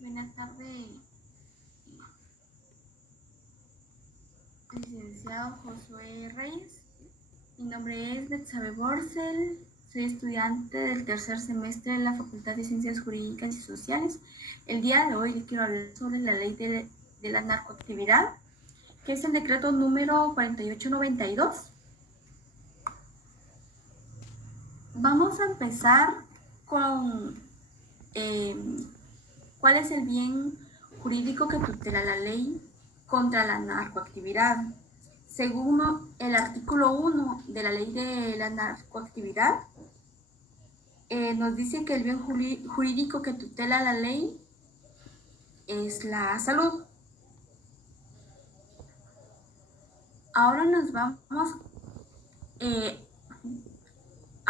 Buenas tardes, licenciado Josué Reyes. Mi nombre es Betsabe Borcel, soy estudiante del tercer semestre de la Facultad de Ciencias Jurídicas y Sociales. El día de hoy les quiero hablar sobre la ley de la narcoactividad, que es el decreto número 4892. Vamos a empezar con cuál es el bien jurídico que tutela la ley contra la narcoactividad. Según el artículo 1 de la ley de la narcoactividad, nos dice que el bien jurídico que tutela la ley es la salud. Ahora nos vamos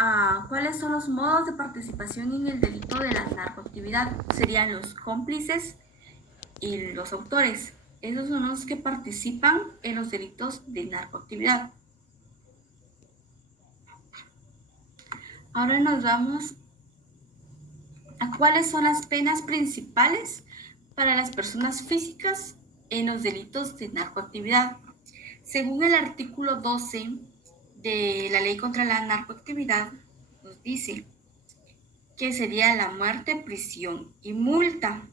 a cuáles son los modos de participación en el delito de la narcoactividad. Serían los cómplices y los autores. Esos son los que participan en los delitos de narcoactividad. Ahora nos vamos a cuáles son las penas principales para las personas físicas en los delitos de narcoactividad. Según el artículo 12 de la ley contra la narcoactividad, nos dice que sería la muerte, prisión y multa.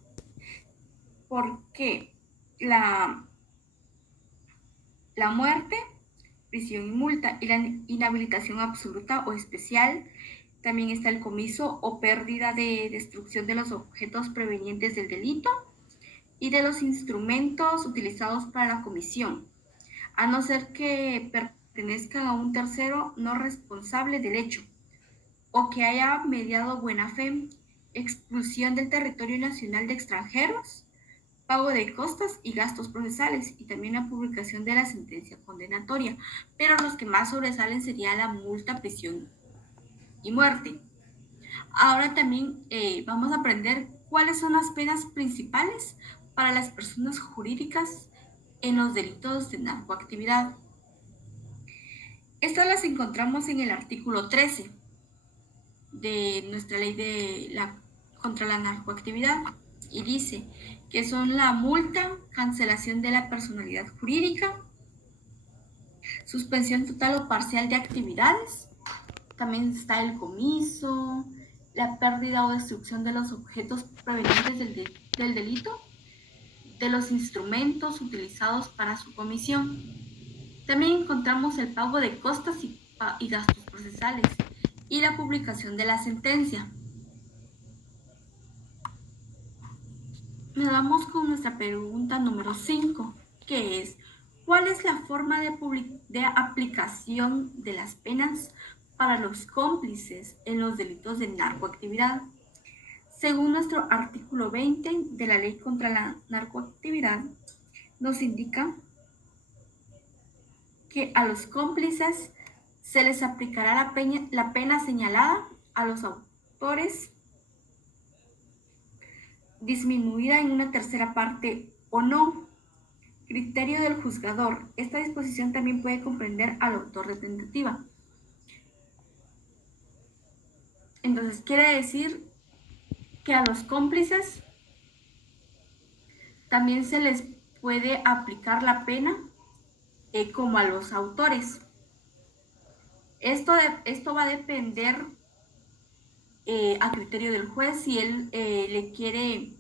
Porque la muerte, prisión y multa, y la inhabilitación absoluta o especial. También está el comiso o pérdida de destrucción de los objetos provenientes del delito y de los instrumentos utilizados para la comisión, a no ser que pertenezcan a un tercero no responsable del hecho o que haya mediado buena fe, expulsión del territorio nacional de extranjeros, pago de costas y gastos procesales, y también la publicación de la sentencia condenatoria. Pero los que más sobresalen sería la multa, prisión y muerte. Ahora también vamos a aprender cuáles son las penas principales para las personas jurídicas en los delitos de narcoactividad. Estas las encontramos en el artículo 13 de nuestra ley contra la narcoactividad, y dice que son la multa, cancelación de la personalidad jurídica, suspensión total o parcial de actividades. También está el comiso, la pérdida o destrucción de los objetos provenientes del delito, de los instrumentos utilizados para su comisión. También encontramos el pago de costas y gastos procesales y la publicación de la sentencia. Nos vamos con nuestra pregunta número 5, que es: ¿cuál es la forma de aplicación de las penas para los cómplices en los delitos de narcoactividad? Según nuestro artículo 20 de la Ley contra la Narcoactividad, nos indica que a los cómplices se les aplicará la pena señalada, a los autores disminuida en una tercera parte o no. Criterio del juzgador. Esta disposición también puede comprender al autor de tentativa. Entonces, quiere decir que a los cómplices también se les puede aplicar la pena como a los autores. Esto va a depender a criterio del juez si él le quiere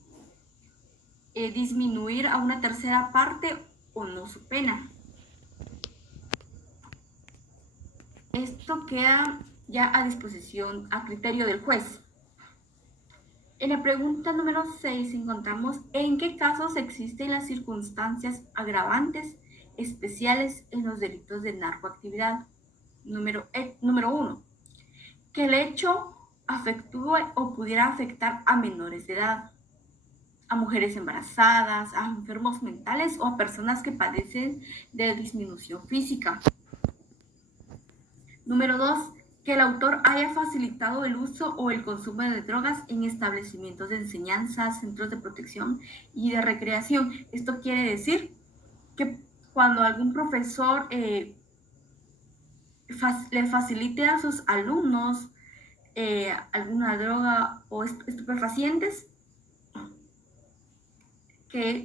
disminuir a una tercera parte o no su pena. Esto queda ya a disposición, a criterio del juez. En la pregunta número 6 encontramos en qué casos existen las circunstancias agravantes especiales en los delitos de narcoactividad. Número 1. Que el hecho afectúe o pudiera afectar a menores de edad, a mujeres embarazadas, a enfermos mentales o a personas que padecen de disminución física. Número 2. Que el autor haya facilitado el uso o el consumo de drogas en establecimientos de enseñanza, centros de protección y de recreación. Esto quiere decir que cuando algún profesor le facilite a sus alumnos alguna droga o estupefacientes,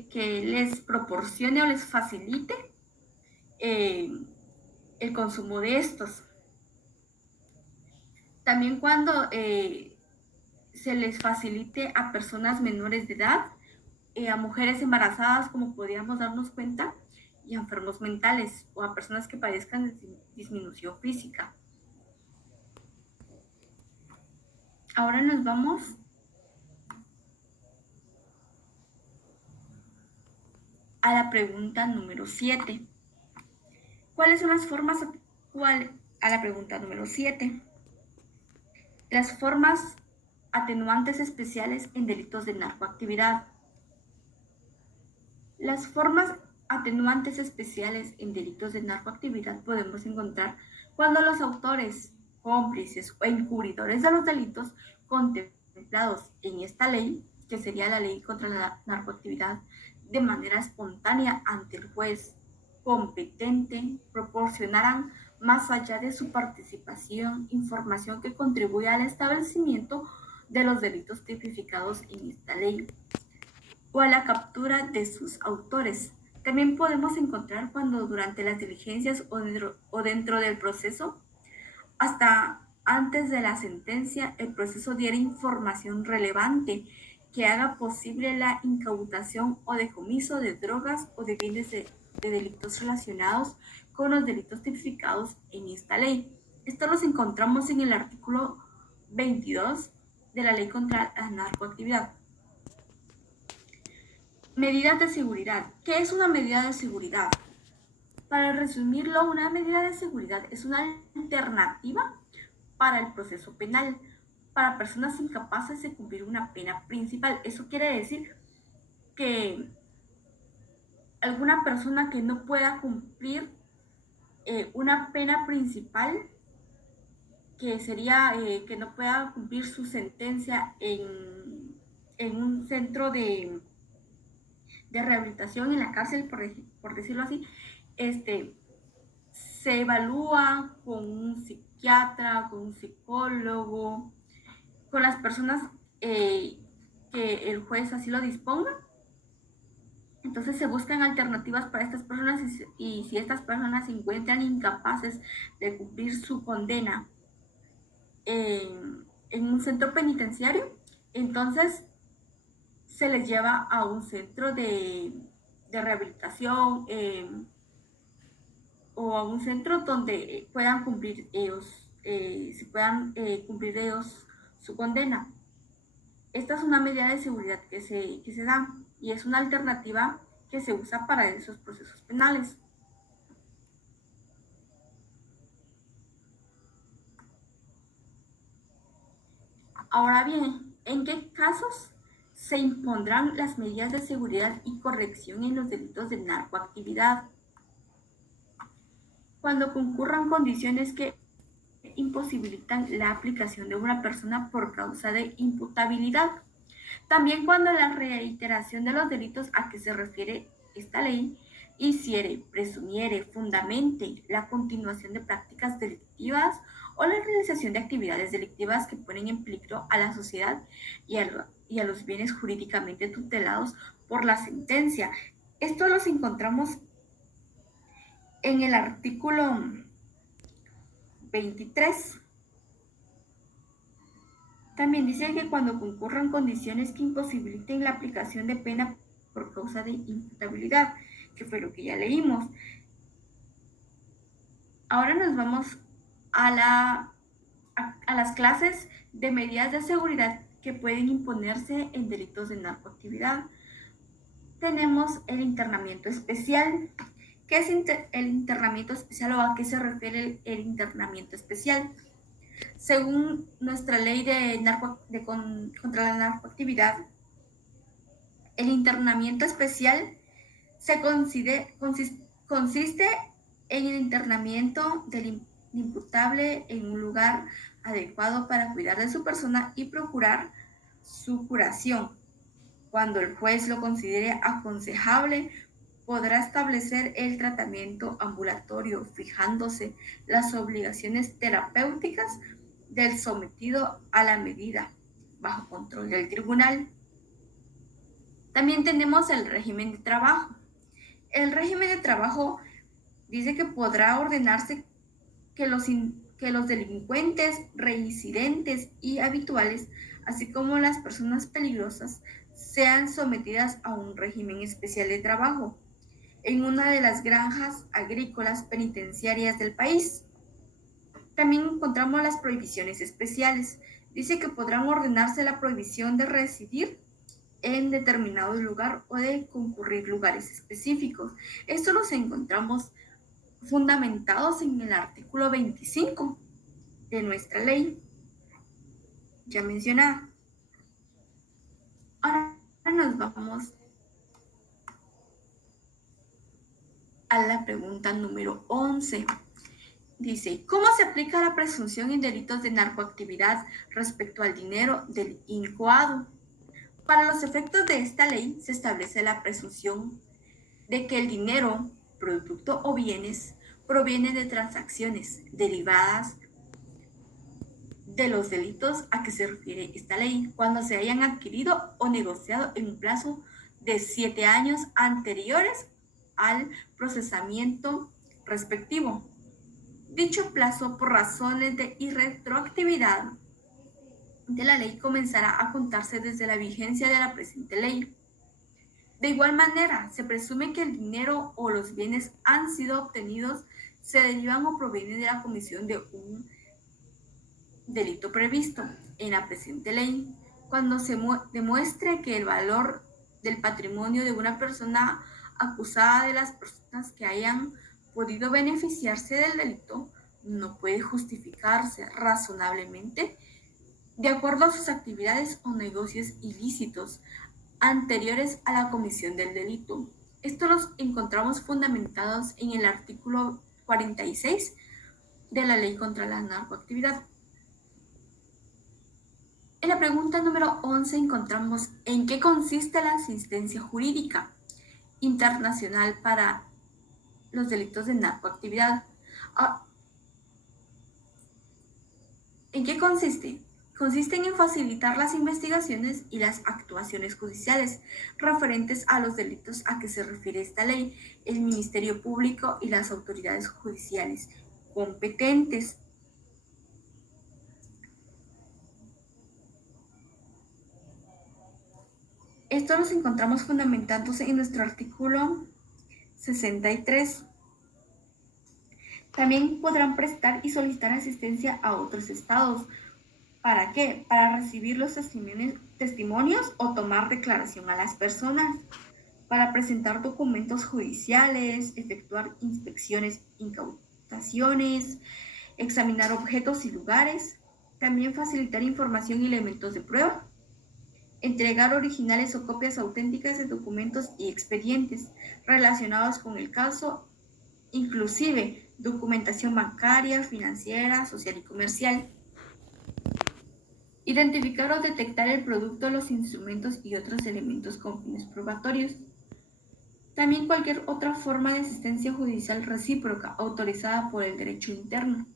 que les proporcione o les facilite el consumo de estos. También cuando se les facilite a personas menores de edad, a mujeres embarazadas, como podríamos darnos cuenta, y a enfermos mentales o a personas que padezcan de disminución física. Ahora nos vamos a la pregunta número 7. ¿Cuáles son las formas? A la pregunta número 7. Las formas atenuantes especiales en delitos de narcoactividad. Las formas atenuantes especiales en delitos de narcoactividad podemos encontrar cuando los autores, cómplices o encubridores de los delitos contemplados en esta ley, que sería la ley contra la narcoactividad, de manera espontánea ante el juez competente, proporcionarán, más allá de su participación, información que contribuya al establecimiento de los delitos tipificados en esta ley o a la captura de sus autores. También podemos encontrar cuando durante las diligencias o dentro del proceso, hasta antes de la sentencia, el proceso diera información relevante que haga posible la incautación o decomiso de drogas o de bienes de delitos relacionados con los delitos tipificados en esta ley. Esto los encontramos en el artículo 22 de la Ley contra la Narcoactividad. Medidas de seguridad. ¿Qué es una medida de seguridad? Para resumirlo, una medida de seguridad es una alternativa para el proceso penal, para personas incapaces de cumplir una pena principal. Eso quiere decir que alguna persona que no pueda cumplir una pena principal, que sería que no pueda cumplir su sentencia en un centro de rehabilitación, en la cárcel, por decirlo así, se evalúa con un psiquiatra, con un psicólogo, con las personas que el juez así lo disponga. Entonces se buscan alternativas para estas personas y si estas personas se encuentran incapaces de cumplir su condena en un centro penitenciario, entonces se les lleva a un centro de rehabilitación o a un centro donde puedan cumplir ellos, cumplir ellos su condena. Esta es una medida de seguridad que se da y es una alternativa que se usa para esos procesos penales. Ahora bien, ¿en qué casos se impondrán las medidas de seguridad y corrección en los delitos de narcoactividad? Cuando concurran condiciones que imposibilitan la aplicación de una persona por causa de imputabilidad. También cuando la reiteración de los delitos a que se refiere esta ley hiciere, presumiere, fundamente la continuación de prácticas delictivas o la realización de actividades delictivas que ponen en peligro a la sociedad y a los bienes jurídicamente tutelados por la sentencia. Esto los encontramos en el artículo 23. También dice que cuando concurran condiciones que imposibiliten la aplicación de pena por causa de imputabilidad, que fue lo que ya leímos. Ahora nos vamos a las clases de medidas de seguridad que pueden imponerse en delitos de narcoactividad. Tenemos el internamiento especial. ¿Qué es el internamiento especial o a qué se refiere el internamiento especial? Según nuestra ley contra la narcoactividad, el internamiento especial consiste en el internamiento del imputable en un lugar adecuado para cuidar de su persona y procurar su curación. Cuando el juez lo considere aconsejable, podrá establecer el tratamiento ambulatorio, fijándose las obligaciones terapéuticas del sometido a la medida, bajo control del tribunal. También tenemos el régimen de trabajo. El régimen de trabajo dice que podrá ordenarse que los delincuentes, reincidentes y habituales, así como las personas peligrosas, sean sometidas a un régimen especial de trabajo en una de las granjas agrícolas penitenciarias del país. También encontramos las prohibiciones especiales. Dice que podrán ordenarse la prohibición de residir en determinado lugar o de concurrir lugares específicos. Esto los encontramos fundamentados en el artículo 25 de nuestra ley, ya mencionada. Ahora nos vamos a la pregunta número 11. Dice, ¿cómo se aplica la presunción en delitos de narcoactividad respecto al dinero del incoado? Para los efectos de esta ley se establece la presunción de que el dinero, producto o bienes provienen de transacciones derivadas de los delitos a que se refiere esta ley, cuando se hayan adquirido o negociado en un plazo de 7 años anteriores al procesamiento respectivo. Dicho plazo, por razones de irretroactividad de la ley, comenzará a contarse desde la vigencia de la presente ley. De igual manera, se presume que el dinero o los bienes han sido obtenidos, se derivan o provienen de la comisión de un delito previsto en la presente ley, cuando se demuestre que el valor del patrimonio de una persona acusada de las personas que hayan podido beneficiarse del delito no puede justificarse razonablemente de acuerdo a sus actividades o negocios ilícitos anteriores a la comisión del delito. Esto los encontramos fundamentados en el artículo 46 de la Ley contra la Narcoactividad. En la pregunta número 11 encontramos en qué consiste la asistencia jurídica internacional para los delitos de narcoactividad. ¿En qué consiste? Consisten en facilitar las investigaciones y las actuaciones judiciales referentes a los delitos a que se refiere esta ley, el Ministerio Público y las autoridades judiciales competentes. Esto los encontramos fundamentándose en nuestro artículo 63. También podrán prestar y solicitar asistencia a otros estados. ¿Para qué? Para recibir los testimonios o tomar declaración a las personas, para presentar documentos judiciales, efectuar inspecciones, incautaciones, examinar objetos y lugares, también facilitar información y elementos de prueba, entregar originales o copias auténticas de documentos y expedientes relacionados con el caso, inclusive documentación bancaria, financiera, social y comercial. Identificar o detectar el producto, los instrumentos y otros elementos con fines probatorios. También cualquier otra forma de asistencia judicial recíproca autorizada por el derecho interno.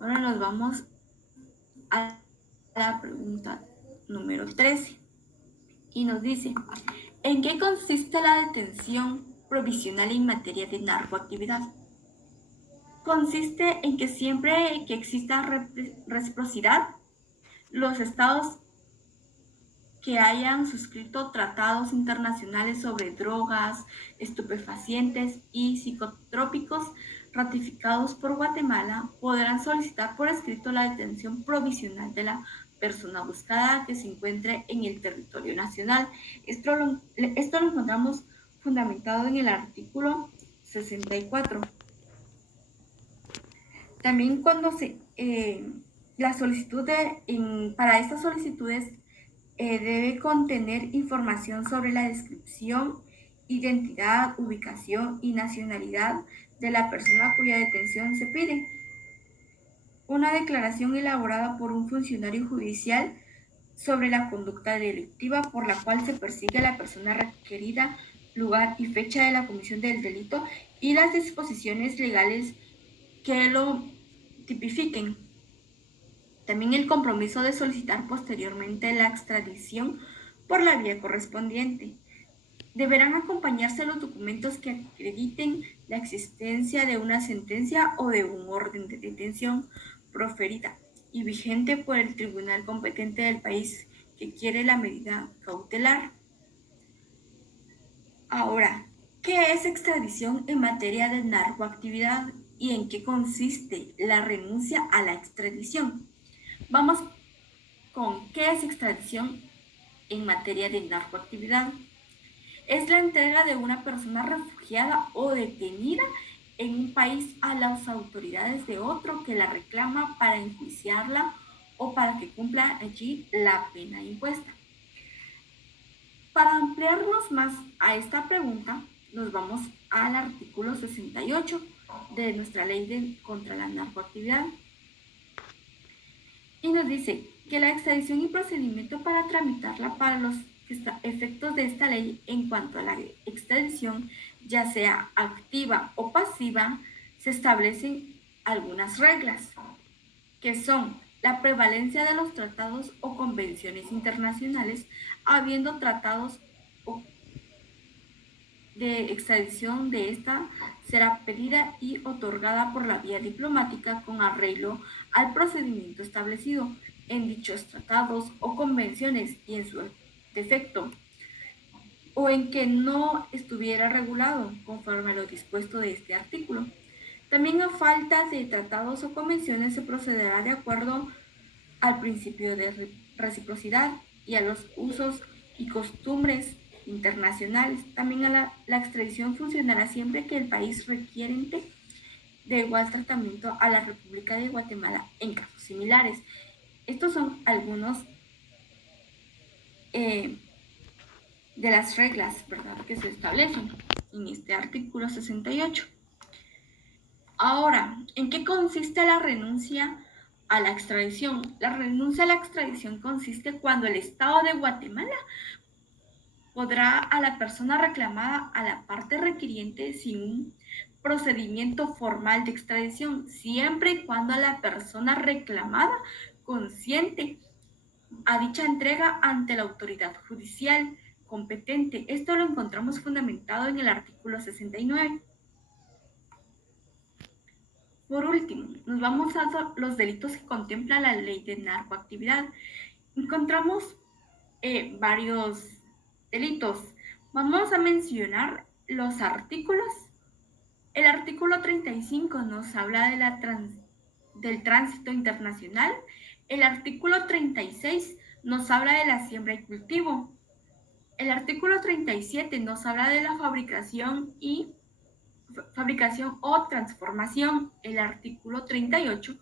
Ahora nos vamos a la pregunta número 13 y nos dice, ¿en qué consiste la detención provisional en materia de narcoactividad? Consiste en que siempre que exista reciprocidad, los estados que hayan suscrito tratados internacionales sobre drogas, estupefacientes y psicotrópicos ratificados por Guatemala podrán solicitar por escrito la detención provisional de la persona buscada que se encuentre en el territorio nacional. Esto lo encontramos fundamentado en el artículo 64. También cuando la solicitud para estas solicitudes debe contener información sobre la descripción, identidad, ubicación y nacionalidad de la persona cuya detención se pide. Una declaración elaborada por un funcionario judicial sobre la conducta delictiva por la cual se persigue a la persona requerida, lugar y fecha de la comisión del delito y las disposiciones legales que lo tipifiquen. También el compromiso de solicitar posteriormente la extradición por la vía correspondiente. Deberán acompañarse los documentos que acrediten la existencia de una sentencia o de un orden de detención proferida y vigente por el tribunal competente del país que quiere la medida cautelar. Ahora, ¿qué es extradición en materia de narcoactividad y en qué consiste la renuncia a la extradición? Vamos con qué es extradición en materia de narcoactividad. Es la entrega de una persona refugiada o detenida en un país a las autoridades de otro que la reclama para enjuiciarla o para que cumpla allí la pena impuesta. Para ampliarnos más a esta pregunta, nos vamos al artículo 68 de nuestra ley contra la narcoactividad. Y nos dice que la extradición y procedimiento para tramitarla para los efectos de esta ley en cuanto a la extradición, ya sea activa o pasiva, se establecen algunas reglas, que son la prevalencia de los tratados o convenciones internacionales, habiendo tratados de extradición de esta será pedida y otorgada por la vía diplomática con arreglo al procedimiento establecido en dichos tratados o convenciones y en su defecto o en que no estuviera regulado conforme a lo dispuesto de este artículo. También a falta de tratados o convenciones se procederá de acuerdo al principio de reciprocidad y a los usos y costumbres internacionales. También la extradición funcionará siempre que el país requirente de igual tratamiento a la República de Guatemala en casos similares. Estos son algunos de las reglas, ¿verdad?, que se establecen en este artículo 68. Ahora, ¿en qué consiste la renuncia a la extradición? La renuncia a la extradición consiste cuando el Estado de Guatemala podrá a la persona reclamada a la parte requiriente sin un procedimiento formal de extradición, siempre y cuando a la persona reclamada consiente a dicha entrega ante la autoridad judicial competente. Esto lo encontramos fundamentado en el artículo 69. Por último, nos vamos a los delitos que contempla la ley de narcoactividad. Encontramos varios delitos. Vamos a mencionar los artículos. El artículo 35 nos habla de del tránsito internacional. El artículo 36 nos habla de la siembra y cultivo. El artículo 37 nos habla de la fabricación o transformación. El artículo 38,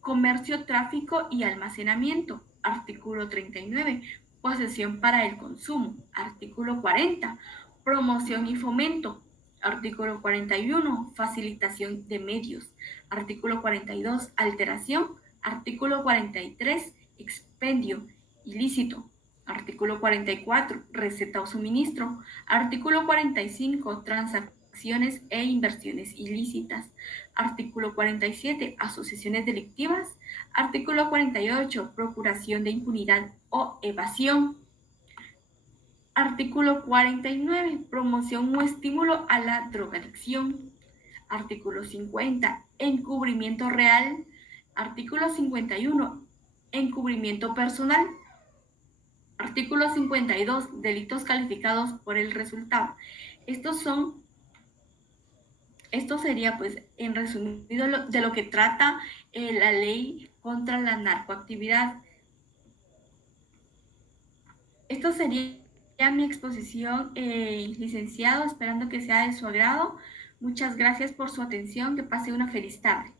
comercio, tráfico y almacenamiento. Artículo 39, posesión para el consumo. Artículo 40, promoción y fomento. Artículo 41, facilitación de medios. Artículo 42, alteración. Artículo 43, expendio ilícito. Artículo 44, receta o suministro. Artículo 45, transacciones e inversiones ilícitas. Artículo 47, asociaciones delictivas. Artículo 48, procuración de impunidad o evasión. Artículo 49, promoción o estímulo a la drogadicción. Artículo 50, encubrimiento real. Artículo 51, encubrimiento personal. Artículo 52, delitos calificados por el resultado. Esto sería, pues, en resumido, de lo que trata la ley contra la narcoactividad. Esto sería mi exposición, licenciado, esperando que sea de su agrado. Muchas gracias por su atención. Que pase una feliz tarde.